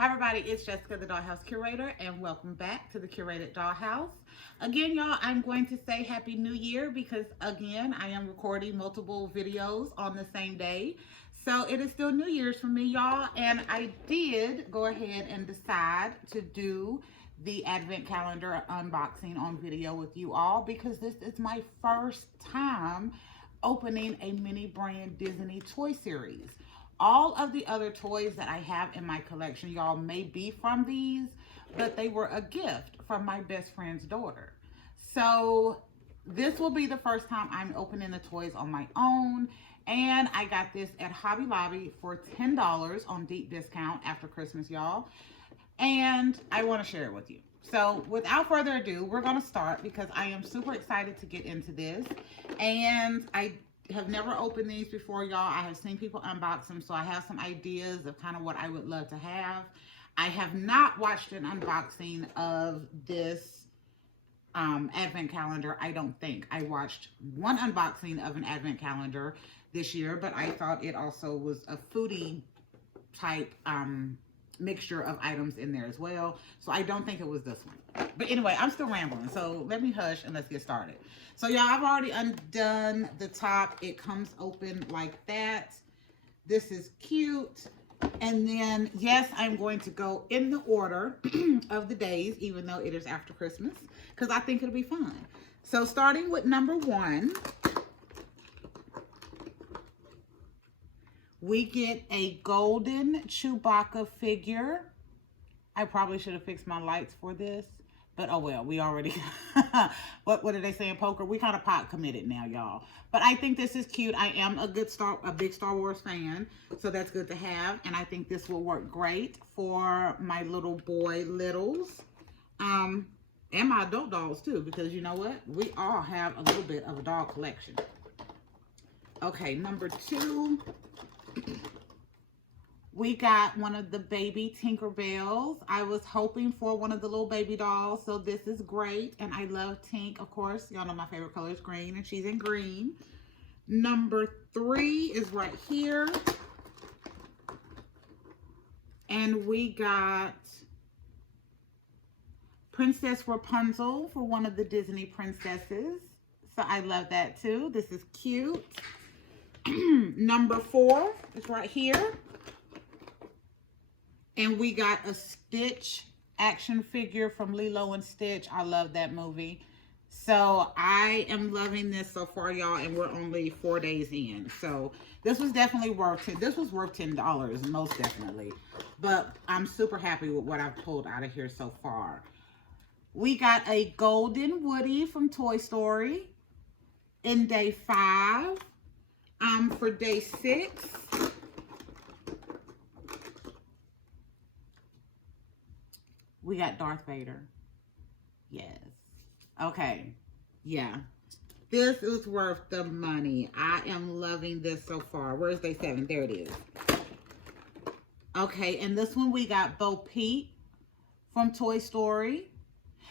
Hi everybody, it's Jessica, the Dollhouse Curator, and welcome back to the Curated Dollhouse. Again, y'all, I'm going to say Happy New Year because, again, I am recording multiple videos on the same day. So it is still New Year's for me, y'all, and I did go ahead and decide to do the Advent Calendar unboxing on video with you all because this is my first time opening a mini brand Disney toy series. All of the other toys that I have in my collection, y'all, may be from these, but they were a gift from my best friend's daughter. So this will be the first time I'm opening the toys on my own. And I got this at Hobby Lobby for $10 on deep discount after Christmas, y'all. And I want to share it with you. So without further ado, we're going to start because I am super excited to get into this. And I have never opened these before, y'all. I have seen people unbox them, so I have some ideas of kind of what I would love to have. I have not watched an unboxing of this advent calendar. I don't think I watched one unboxing of an advent calendar this year, but I thought it also was a foodie type mixture of items in there as well. So I don't think it was this one. But anyway, I'm still rambling. So let me hush and let's get started. So y'all, I've already undone the top. It comes open like that. This is cute. And then, yes, I'm going to go in the order of the days, even though it is after Christmas, because I think it'll be fun. So starting with number 1, we get a golden Chewbacca figure. I probably should have fixed my lights for this, but oh well, we already, what did they say in poker? We kind of pot committed now, y'all. But I think this is cute. I am a big Star Wars fan, so that's good to have. And I think this will work great for my little boy littles. And my adult dolls too, because you know what? We all have a little bit of a doll collection. Okay, number 2. We got one of the baby Tinkerbells. I was hoping for one of the little baby dolls, so this is great. And I love Tink, of course. Y'all know my favorite color is green, and she's in green. Number 3 is right here. And we got Princess Rapunzel for one of the Disney princesses. So I love that too. This is cute. Number 4 is right here. And we got a Stitch action figure from Lilo and Stitch. I love that movie. So I am loving this so far, y'all, and we're only 4 days in. So this was definitely worth it. This was worth $10, most definitely. But I'm super happy with what I've pulled out of here so far. We got a golden Woody from Toy Story in day 5. For day 6, we got Darth Vader. Yes. Okay. Yeah. This is worth the money. I am loving this so far. Where's day 7? There it is. Okay, and this one we got Bo Peep from Toy Story.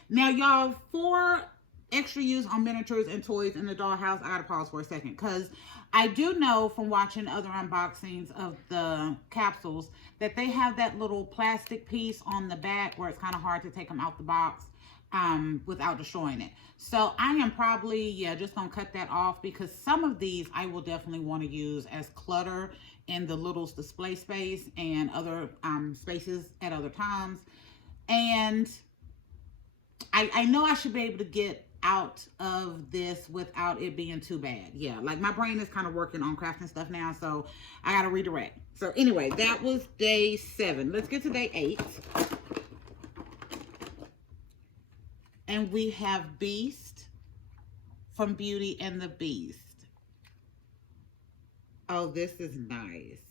Now, y'all, for extra use on miniatures and toys in the dollhouse, I gotta pause for a second because I do know from watching other unboxings of the capsules that they have that little plastic piece on the back where it's kind of hard to take them out the box without destroying it. So I am probably, just gonna cut that off because some of these I will definitely want to use as clutter in the Littles display space and other spaces at other times. And I know I should be able to get out of this without it being too bad. Yeah, like my brain is kind of working on crafting stuff now, so I gotta redirect. So anyway, that was day 7. Let's get to day 8. And we have Beast from Beauty and the Beast. Oh, this is nice.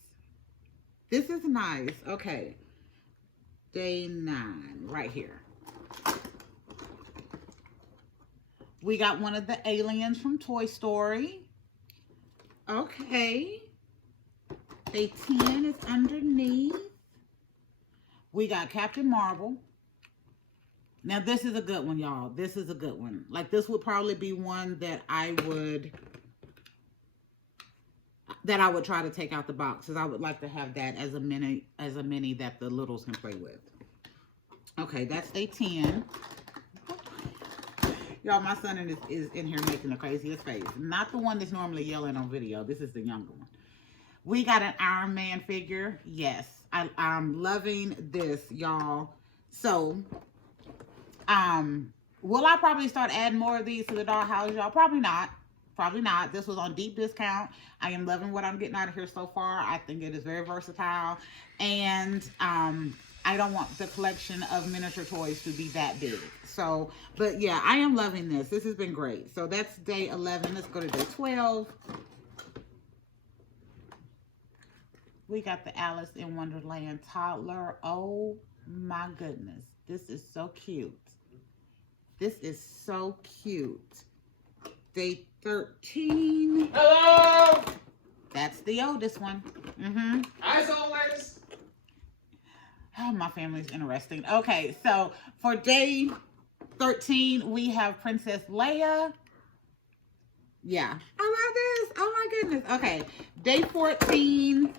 This is nice. Okay. Day 9, right here. We got one of the aliens from Toy Story. Okay. Day 10 is underneath. We got Captain Marvel. Now, this is a good one, y'all. This is a good one. Like, this would probably be one that I would that I would try to take out the box, because I would like to have that as a mini that the littles can play with. Okay, that's day 10. Y'all, my son is in here making the craziest face. Not the one that's normally yelling on video. This is the younger one. We got an Iron Man figure. Yes, I'm loving this, y'all. So, will I probably start adding more of these to the dollhouse, y'all? Probably not. Probably not. This was on deep discount. I am loving what I'm getting out of here so far. I think it is very versatile. And I don't want the collection of miniature toys to be that big. So, but yeah, I am loving this. This has been great. So that's day 11. Let's go to day 12. We got the Alice in Wonderland toddler. Oh my goodness. This is so cute. This is so cute. Day 13. Hello! That's the oldest one. As always. Oh, my family's interesting. Okay, so for day 13, we have Princess Leia. Yeah. I love this. Oh my goodness. Okay. Day 14,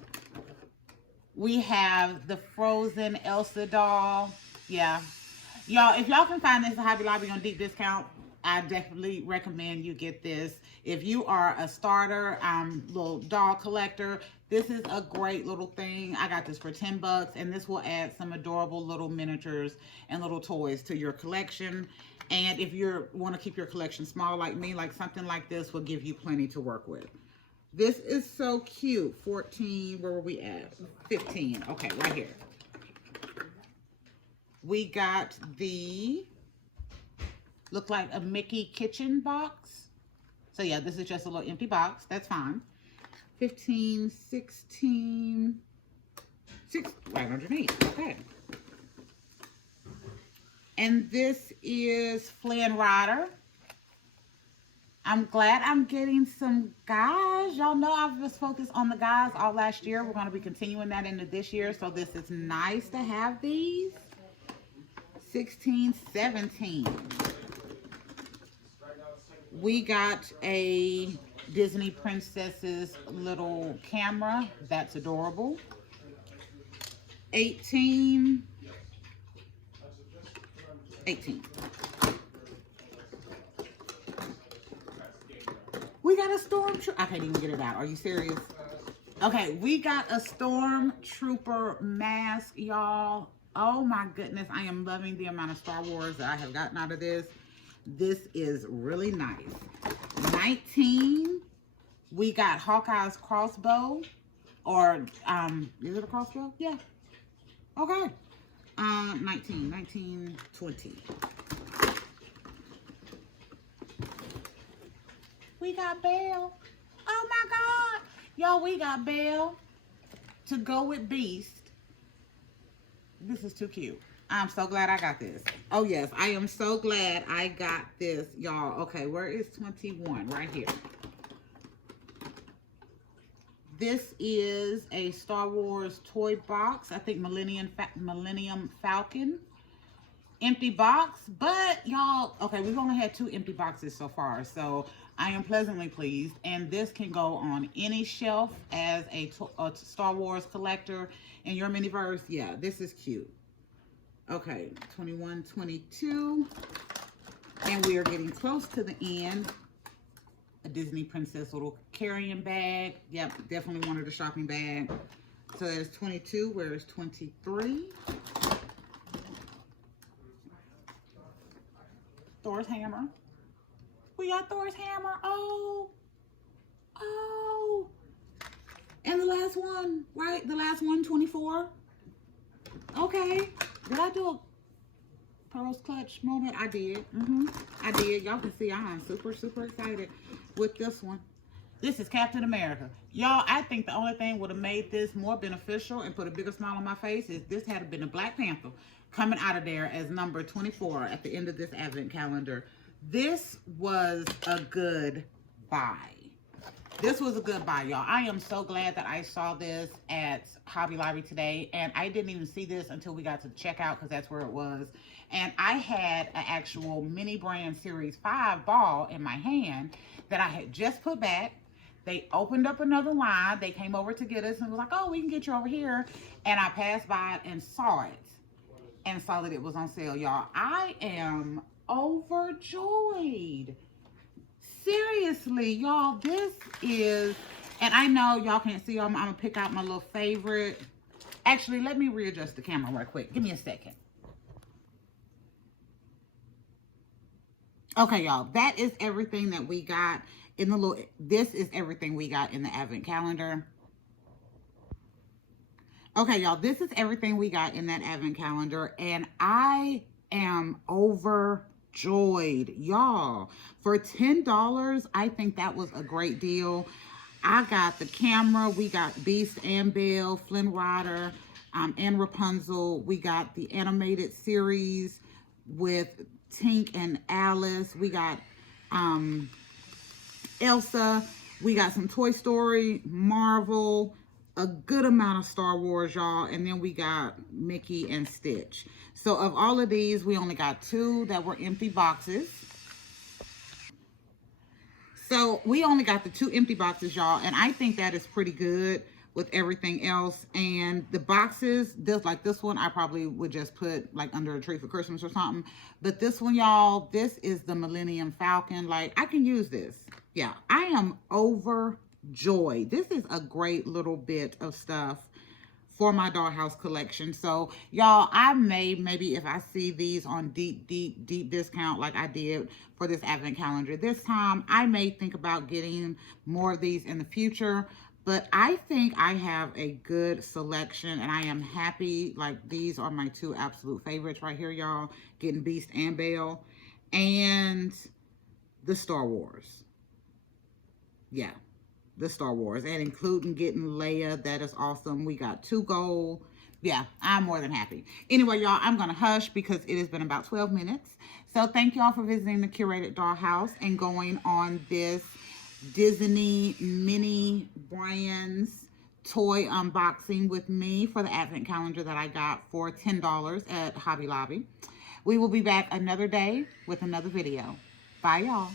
we have the Frozen Elsa doll. Yeah. Y'all, if y'all can find this at Hobby Lobby on deep discount, I definitely recommend you get this. If you are a starter, little doll collector, this is a great little thing. I got this for 10 bucks, and this will add some adorable little miniatures and little toys to your collection. And if you want to keep your collection small like me, like something like this will give you plenty to work with. This is so cute. 14, where were we at? 15. Okay, right here. We got the, look like a Mickey kitchen box. So yeah, this is just a little empty box. That's fine. 15, 16, 6, right underneath. Okay. And this is Flynn Rider. I'm glad I'm getting some guys. Y'all know I've just focused on the guys all last year. We're going to be continuing that into this year. So this is nice to have these. 16, 17. We got a Disney Princess's little camera. That's adorable. 18. We got a Stormtrooper. I can't even get it out. Are you serious? Okay, we got a Stormtrooper mask, y'all. Oh my goodness. I am loving the amount of Star Wars that I have gotten out of this. This is really nice. 19. We got Hawkeye's crossbow. Or, is it a crossbow? Yeah. Okay. 19, 20. We got Belle. Oh my God. Y'all, we got Belle to go with Beast. This is too cute. I'm so glad I got this. Oh yes, I am so glad I got this, y'all. Okay, where is 21? Right here. This is a Star Wars toy box. I think Millennium Falcon. Empty box, but y'all, okay, we've only had 2 empty boxes so far, so I am pleasantly pleased. And this can go on any shelf as a Star Wars collector in your miniverse. Yeah, this is cute. Okay, 21, 22, and we are getting close to the end. A Disney Princess little carrying bag. Yep, definitely wanted a shopping bag. So there's 22. Where is 23? Thor's hammer. We got Thor's hammer. Oh. And the last one, right? The last one, 24. Okay. Did I do a Pearl's Clutch moment? I did. I did. Y'all can see I'm super, super excited with this one. This is Captain America. Y'all, I think the only thing would have made this more beneficial and put a bigger smile on my face is this had been a Black Panther coming out of there as number 24 at the end of this advent calendar. This was a good buy. This was a good buy, y'all. I am so glad that I saw this at Hobby Lobby today, and I didn't even see this until we got to the checkout because that's where it was. And I had an actual Mini Brand Series 5 ball in my hand that I had just put back, They opened up another line. They came over to get us and was like, oh, we can get you over here. And I passed by it and saw it and saw that it was on sale, y'all. I am overjoyed. Seriously, y'all, this is, and I know y'all can't see, I'm gonna pick out my little favorite. Actually, let me readjust the camera right quick. Give me a second. Okay, y'all, that is everything that we got in the little, this is everything we got in the advent calendar. Okay, y'all, this is everything we got in that advent calendar, and I am overjoyed, y'all. For $10, I think that was a great deal. I got the camera. We got Beast and Belle, Flynn Rider, and Rapunzel. We got the animated series with Tink and Alice. We got Elsa. We got some Toy Story, Marvel, a good amount of Star Wars, y'all. And then we got Mickey and Stitch. So of all of these, we only got 2 that were empty boxes. So we only got the 2 empty boxes, y'all. And I think that is pretty good with everything else. And the boxes, like this one, I probably would just put like under a tree for Christmas or something. But this one, y'all, this is the Millennium Falcon. Like, I can use this. Yeah, I am overjoyed. This is a great little bit of stuff for my Dollhouse collection. So y'all, I may, maybe if I see these on deep discount like I did for this advent calendar this time, I may think about getting more of these in the future. But I think I have a good selection, and I am happy. Like, these are my 2 absolute favorites right here, y'all. Getting Beast and Belle, and the Star Wars. Yeah, the Star Wars, and including getting Leia. That is awesome. We got 2 gold. Yeah, I'm more than happy. Anyway, y'all, I'm going to hush because it has been about 12 minutes. So thank y'all for visiting the Curated Dollhouse and going on this Disney mini brands toy unboxing with me for the advent calendar that I got for $10 at Hobby Lobby. We will be back another day with another video. Bye, y'all.